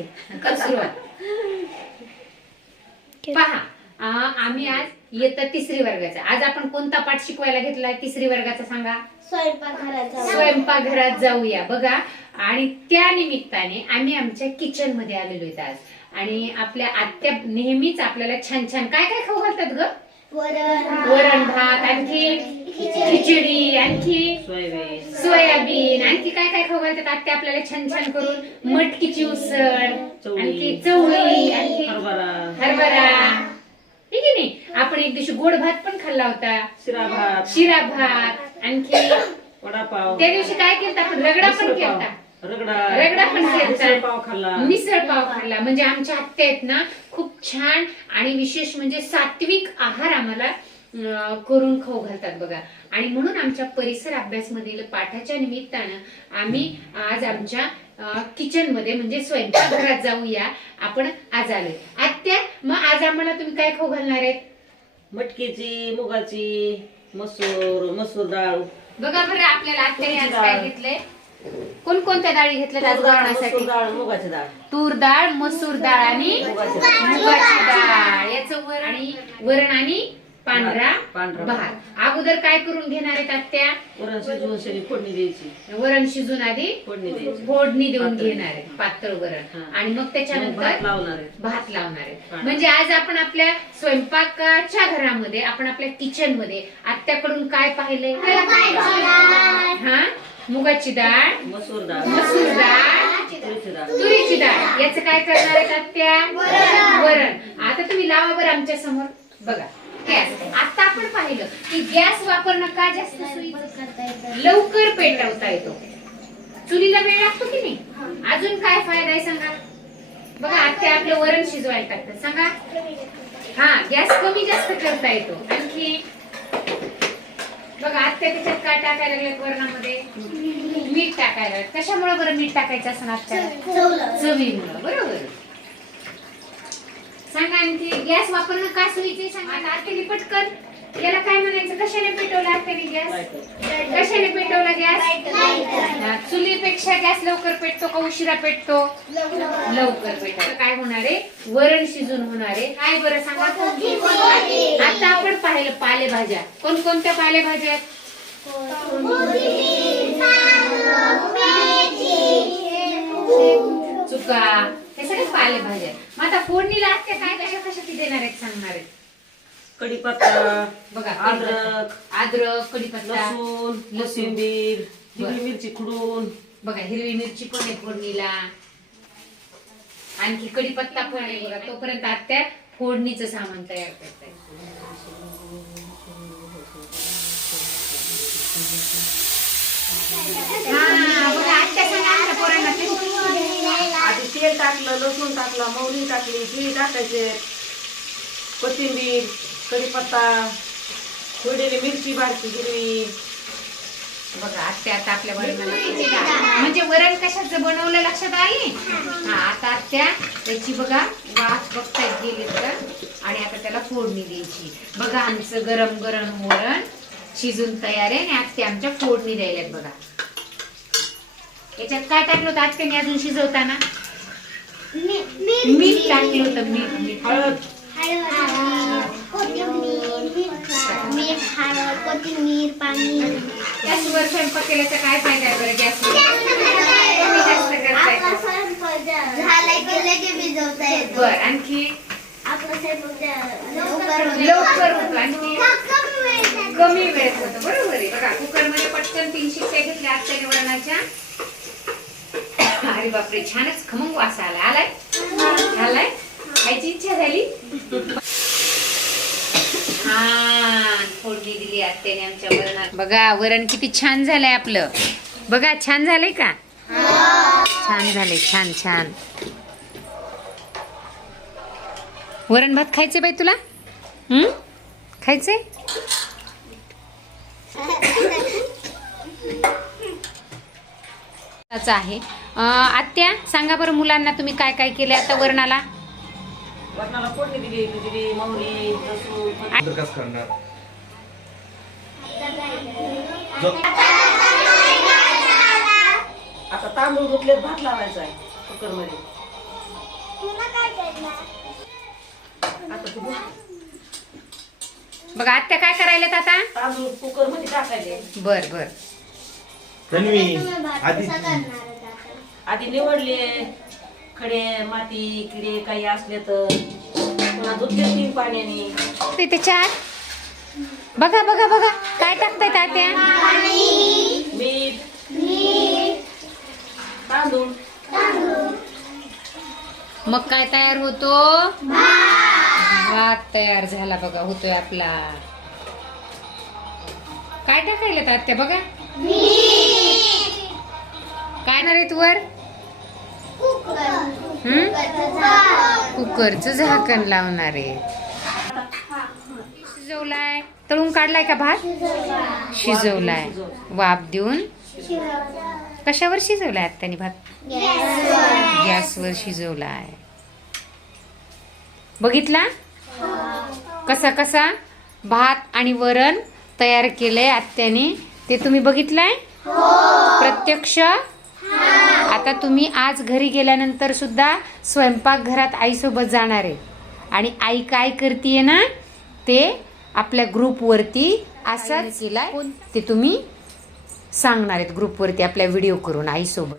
आहे. कर सुरुवात. पहा, आम्ही आज इयत्ता 3री वर्गाचा. आज आपण कोणता पाठ शिकवायला घेतलाय 3री वर्गाचा सांगा? स्वयंपाकघरात जाऊया. बघा, आणि त्या निमित्ताने आम्ही आमच्या किचन मध्ये आलेलो आहेत आज. आणि आपल्या आत्या नेहमीच आपल्याला छान छान काय काय खाऊ घालतात ग? वरण भात, आणखी खिचडी, आणखी सोयाबीन, आणखी काय काय खाऊ घालतात आत्या आपल्याला छान छान करून? मटकीची उसळ, आणखी चवळी, आणखी हरभरा. ठीक आहे नाही? आपण एक दिवशी गोड भात पण खाल्ला होता, शिरा भात, आणखी वडापाव. त्या दिवशी काय केलं आपण? रगडा पण केला. रगडा पण केला, मिसळ पाव खाल्ला. म्हणजे आमच्या आत्या आहेत ना खूप छान आणि विशेष म्हणजे सात्विक आहार आम्हाला करून खाऊ घालतात बघा. आणि म्हणून आमच्या परिसर अभ्यास मधील पाठाच्या निमित्तानं आम्ही आज आमच्या किचन मध्ये म्हणजे स्वयंपाकघरात जाऊया आपण आज आलोय. आत्या, मग आज आम्हाला तुम्ही काय खाऊ घालणार आहेत? मटकीची, मुगाची, मसूर डाळ. बघा बरं, आपल्याला आत्याने आज काय घेतलंय? कोणकोणत्या डाळी घेतल्या आज वरणासाठी? मुगाची डाळ, तूर डाळ, मसूर डाळ आणि मुगाची डाळ याचं वरण आणि पांढरा भात. अगोदर काय करून घेणार आहेत आत्या? वरण शिजवून फोडणी द्यायची. वरण शिजून आधी फोडणी देऊन घेणार आहेत, पातळ वरण. आणि मग त्याच्यानंतर भात लावणार आहेत. म्हणजे आज आपण आपल्या स्वयंपाकाच्या घरामध्ये, आपण आपल्या किचन मध्ये आत्याकडून काय पाहिलंय? हा, मुगाची डाळ, मसूर डाळ, तुरीची डाळ याचं काय करणार आहेत आत्या? वरण. आता तुम्ही लावा बरं आमच्या समोर. बघा गॅस. आता आपण पाहिलं की गॅस वापरणं का जास्त सोयीचं? लवकर पेटवता येतो. चुलीला वेळ लागतो की नाही? अजून काय फायदा आहे सांगा? बघा, आत्या आपलं वरण शिजवायला टाकतात. सांगा. हा, गॅस कमी जास्त करता येतो. आणखी बघा, आत्या त्याच्यात काय टाकायला लागले वरणामध्ये? मीठ टाकायला. कशामुळे बरं मीठ टाकायचं असं आत्या? चवीमुळे. बरोबर. सांगा. आणखी गॅस वापरणं का सोयीचे सांगा? आत्याने पटकन याला काय म्हणायचं? कशाने पेटवला आत्याने गॅस? कशाने पेटवला गॅस? चुलीपेक्षा गॅस लवकर पेटतो का उशिरा पेटतो? लवकर पेटतो. काय होणार आहे? वरण शिजून होणार आहे. काय बरं सांगा? आता आपण पाहिलं पालेभाज्या. कोणकोणत्या पालेभाज्या आहेत? चुका, हे सगळे पालेभाज्या. मग आता फोडणीला आत्या काय कशाची देणार आहेत सांगणार आहेत? कढीपत्ता, बघा, अद्रक, कढीपत्ता, लसूण, कोथिंबीर, हिरवी मिरची खुडून. बघा, हिरवी मिरची पण आहे फोडणीला, आणखी कढीपत्ता पण आहे. बघा, तोपर्यंत आत्या फोडणीचं सामान तयार करताय. बघा, आत्या सांगा आमच्या पोरांना आधी तेल टाकलं, लसूण टाकला, मोहरी टाकली, तीळ टाकायचे, कोथिंबीर, कढीपत्ता, थोडी मिरची बारकी हिरवी. बघा, आत्या आता आपल्या वरणाला म्हणजे वरण कशाचं बनवलं लक्षात आली? हा, आता आत्या त्याची बघा वाफ बघतायत गेली तर, आणि आता त्याला फोडणी द्यायची. बघा, आमचं गरम गरम वरण शिजून तयार आहे आणि आत्या आमच्या फोडणी द्यायला. बघा, याच्यात काय टाकलं होतं आत्याने अजून शिजवताना? मीठ टाकलं होतं. मीठ, हळद, कोथिंबीर, पाणी. गॅसवर स्वयंपाक केल्याचा काय फायदा आहे बरं? गॅसवर कमी जास्त करता येतो. बरं, आणखी लवकर होतो, आणखी कमी वेळेत होतं. बरोबर आहे. बघा, कुकर मध्ये पटकन 3 शिट्ट्या घेतल्या आत्याने वरणाच्या. अरे बापरे, छानच खमंग वास आलाय. खायची इच्छा झाली. फोडणी दिली आत्याने आमच्या वरणात. बघा, वरण किती छान झालंय आपलं. बघा, छान झालंय का? छान झालंय. छान छान वरण भात खायचे बाई तुला? खायचे? आहे. आत्या सांगा बरं, मुलांना तुम्ही काय काय केले आता वरणाला? फोडणी दिली, मोहरी, लसूण. कसं करणार? आता तांदूळ धुतले, भात लावायचा आहे कुकर मध्ये. आता तू बघ. बघा आत्या काय करायलेत आता. तांदूळ कुकर मध्ये टाकायचे. बर बर. तन्वी आधी आधी निवडले खडे माती किडे काही असले तर पुन्हा धुतले 3 पाण्याने. ते त्याच्यात बघा बघा बघा काय टाकतायत आत्या. मीठ तांदूळ मग काय तयार होतो. भात तयार झाला बघा होतोय आपला. काय टाकायलेत आत्या बघा. काय ना रे वर कुकरचं झाकण लावणार आहे. शिजवलाय तळून काढलाय का भात. शिजवलाय वाफ देऊन. कशावर शिजवलाय आत्याने भात. गॅसवर शिजवलाय. बघितला कसा कसा भात आणि वरण तयार केलंय आत्याने. ते तुम्ही बघितलंय प्रत्यक्ष. आता तुम्ही आज घरी गेल्यानंतर सुद्धा स्वयंपाकघरात आईसोबत जाणार आहे आणि आई काय करतीये ना ते आपल्या ग्रुपवरती असंच केलाय ते तुम्ही सांगणार आहेत ग्रुपवरती आपल्या व्हिडिओ करून आईसोबत.